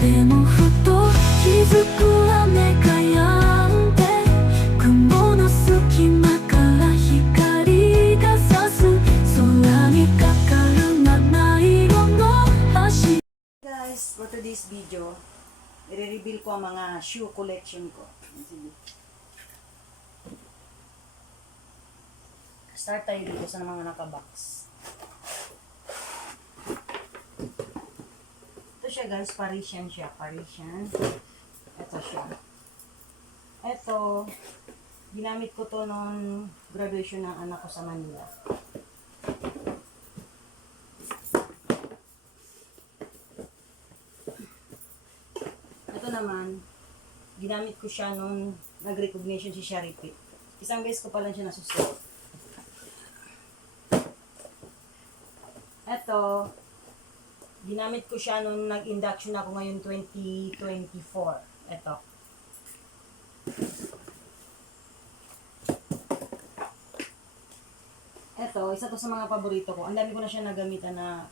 でもふと気づく雨が止んで雲の隙間から光が差す空にかかる七色の橋。 Guys, for today's video, i-reveal ko ang mga shoe collection ko. Sige. Start tayo dito sa mga nakabox. Ito siya guys, Parisian siya. Parisian. Ito siya. Ito, ginamit ko to nung graduation ng anak ko sa Manila. Ito naman, ginamit ko siya nung nag-recognition si Sharipit. Isang beses ko pa lang siya nasusuot. Ito, ginamit ko siya nung nag-induction ako ngayon 2024. Ito. Ito, isa to sa mga paborito ko. Ang dami ko na siya nagamitan na,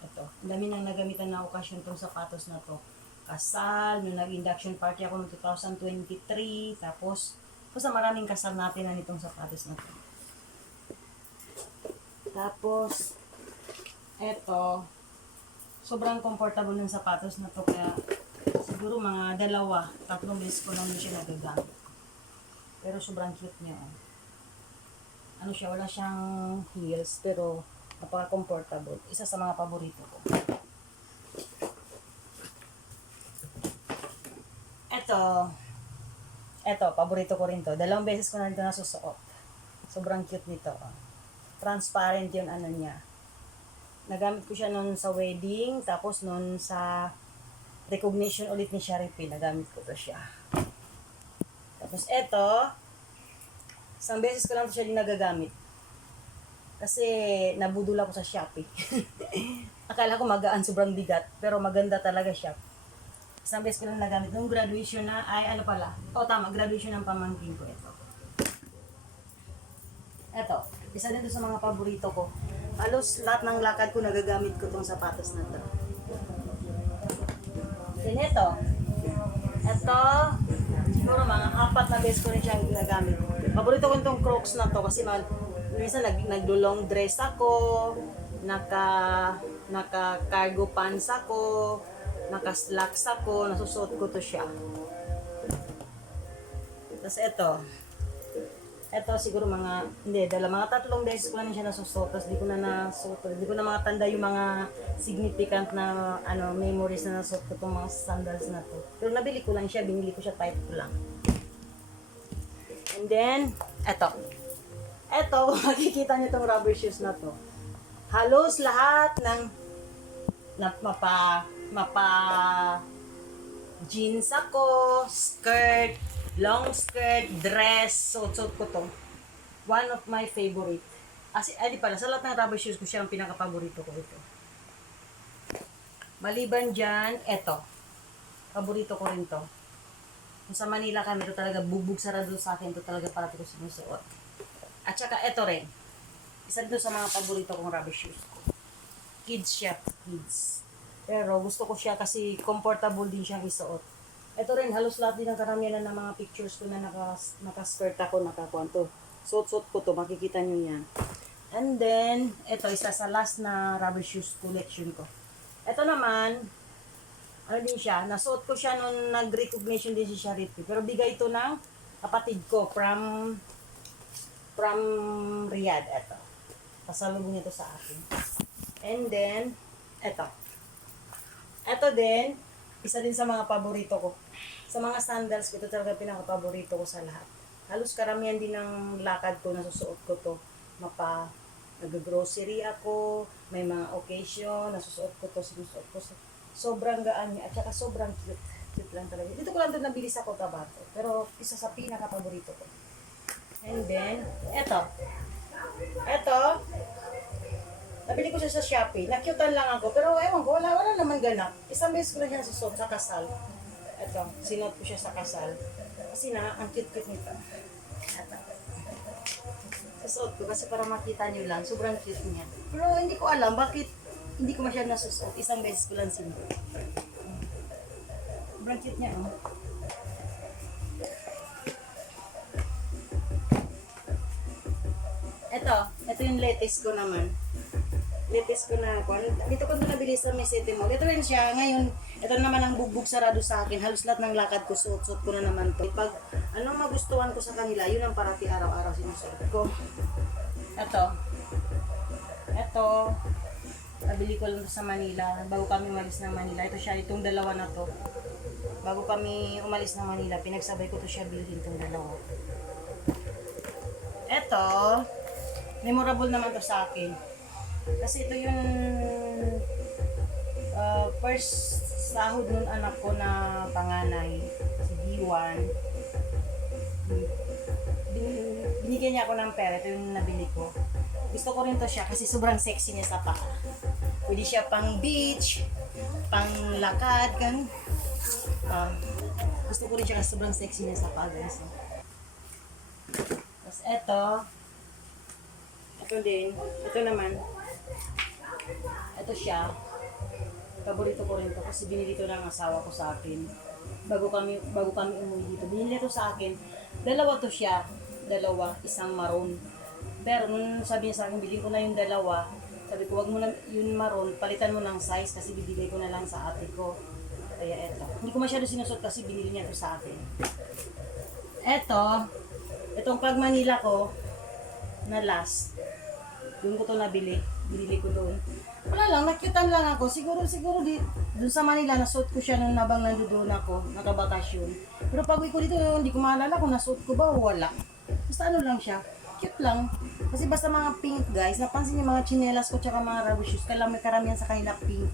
ito. Ang dami nang nagamitan na okasyon tong sapatos na to. Kasal, nung nag-induction party ako noong 2023, tapos sa maraming kasal natin na nitong sapatos na to. Tapos, eto, sobrang comfortable ng sapatos na to, kaya siguro mga 2-3 beses ko lang siya nagagamit. Pero sobrang cute niya. Ano siya, wala siyang heels, pero napaka-comfortable. Isa sa mga paborito ko. Eto, paborito ko rin to. 2 beses ko na ito nasusuot. Sobrang cute nito. Transparent yung ano niya. Nagamit ko siya noon sa wedding, tapos noon sa recognition ulit ni Sharipit, nagamit ko to siya. Tapos eto, isang beses ko lang to siya din nagagamit. Kasi nabudol ako sa Shopee. Akala ko magaan, sobrang bigat, pero maganda talaga siya. Isang beses ko lang nagamit nung graduation na, graduation ng pamangkin ko ito. Eto, isa din to sa mga paborito ko. Halos lahat ng lakad ko nagagamit ko tong sapatos na to. Then ito, siguro mga 4 na beses ko rin siya ginagamit. Paborito ko itong Crocs na to kasi minsan nagdo-long dress ako, naka-cargo pants ako, naka-slacks ako, nasusuot ko to siya. Tapos ito siguro mga 3 beses ko na siya nasusuot, tapos di ko na nasuot. Di ko na makatanda yung mga significant na memories na nasuot ko itong mga sandals na to. Pero nabili ko lang siya, binili ko siya, type ko lang. And then, ito, makikita niyo itong rubber shoes na to. Halos lahat ng mapa jeans ako, skirt, long skirt, dress, suot ko to. One of my favorite. Sa lahat ng rubber shoes ko, siya ang pinaka-paborito ko ito. Maliban dyan, paborito ko rin to. Kung sa Manila kami, ito talaga bubog sarado sa akin, ito talaga parati ko sinusuot. At saka ito rin, isa dito sa mga paborito kong rubber shoes ko. Kids siya, kids. Pero gusto ko siya kasi comfortable din siyang isuot. Ito rin, halos lahat din ng karamihan ng mga pictures ko na naka-skirt ako, nakakuanto. Suot-suot ko to, makikita nyo yan. And then, ito, isa sa last na rubber shoes collection ko. Ito naman, din siya, nasuot ko siya nung nag-recognition din si Sharipit. Pero bigay ito ng kapatid ko from Riyadh. Ito. Pasalubong niya ito sa akin. And then, ito din, isa din sa mga paborito ko. Sa mga sandals ko, ito talaga pinaka-paborito ko sa lahat. Halos karamihan din ng lakad ko, nasusuot ko to. Nag-grocery ako, may mga occasion, nasusuot ko to, sinusuot ko. Sobrang gaan niya, at saka sobrang cute. Cute lang talaga. Dito ko lang doon nabili sa Cotabato. Pero isa sa pinaka-paborito ko. And then, ito, nabili ko siya sa Shopee. Nakyutan lang ako. Pero ewan ko, wala naman ganap. Isang beses ko na siya susot sa kasal. Ito, sinuot ko siya sa kasal. Kasi ang cute-cute nito. Ito. Susot ko kasi para makita nyo lang. Sobrang cute niya. Pero hindi ko alam bakit hindi ko masyadong nasusuot. Isang beses ko lang sinuot. Sobrang cute niya, oh. Ito yung latest ko naman. Latest ko na ako. Dito ko na nabili sa Mesete Mall. Ito rin siya. Ngayon, ito naman ang bugbog sarado sa akin. Halos lahat ng lakad ko, suot-suot ko na naman to. Pag anong magustuhan ko sa kanila, yun ang parati araw-araw sinusuot ko. Ito. Nabili ko lang sa Manila. Bago kami umalis ng Manila. Ito siya, itong dalawa na to. Bago kami umalis ng Manila, pinagsabay ko to siya bilhin itong dalawa. Ito, memorable naman to sa akin. Kasi ito yung first sahod ng anak ko na panganay, si D1. Binigyan niya ako ng pera, ito yung nabili ko. Gusto ko rin to siya kasi sobrang sexy niya sa paa. Pwede siya pang beach, pang lakad, ganun. Gusto ko rin siya kasi sobrang sexy niya sa paa, guys. Tapos ito din, ito naman. Ito siya. Paborito ko rin to kasi binili to ng asawa ko sa akin. Bago kami umuwi dito. Binili to sa akin. Dalawa to siya. Dalawa, isang maroon. Pero nung sabi niya sa akin, bilhin ko na yung dalawa. Sabi ko, wag mo na yung maroon, palitan mo ng size kasi bibigay ko na lang sa ate ko. Kaya eto. Hindi ko masyado sinusot kasi binili niya to sa akin. Itong Pag Manila ko na last. Doon ko to nabili. Binili ko doon. Wala lang, nakyutan lang ako. Siguro doon sa Manila, nasuot ko siya nung nabang nandoon ako, nakabakasyon. Pero pag uwi ko dito, hindi ko maalala kung nasuot ko ba o wala. Basta ano lang siya, cute lang. Kasi basta mga pink guys, napansin yung mga chinelas ko tsaka mga rubber shoes, karamihan sa kanila pink.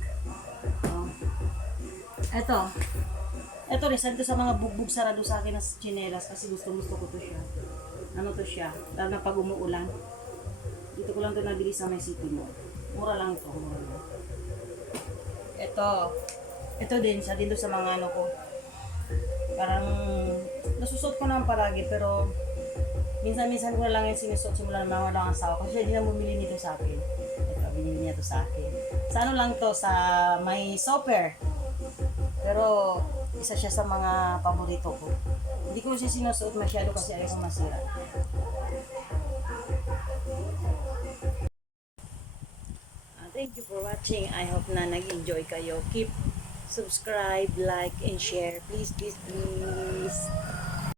Ito rin, santo sa mga bugbog sarado sa akin na chinelas kasi gusto ko to siya. Ano to siya, lalo na pag umuulan. Dito ko lang ito nabili sa may city mo. Mura lang ito. Ito din, sa dito sa mga ano ko. Parang nasusot ko naman palagi pero minsan-minsan ko na lang yung sinusot simula ng mga walang asawa ko. Kasi hindi na bumili nito sa akin. Ito, binili niya ito sa akin. Sa ano lang to, sa may Super. Pero isa siya sa mga paborito ko. Hindi ko siya sinusuot masyado kasi ayaw ko masira. Thank you for watching. I hope na nag-enjoy kayo. Keep subscribe, like, and share. Please, please, please.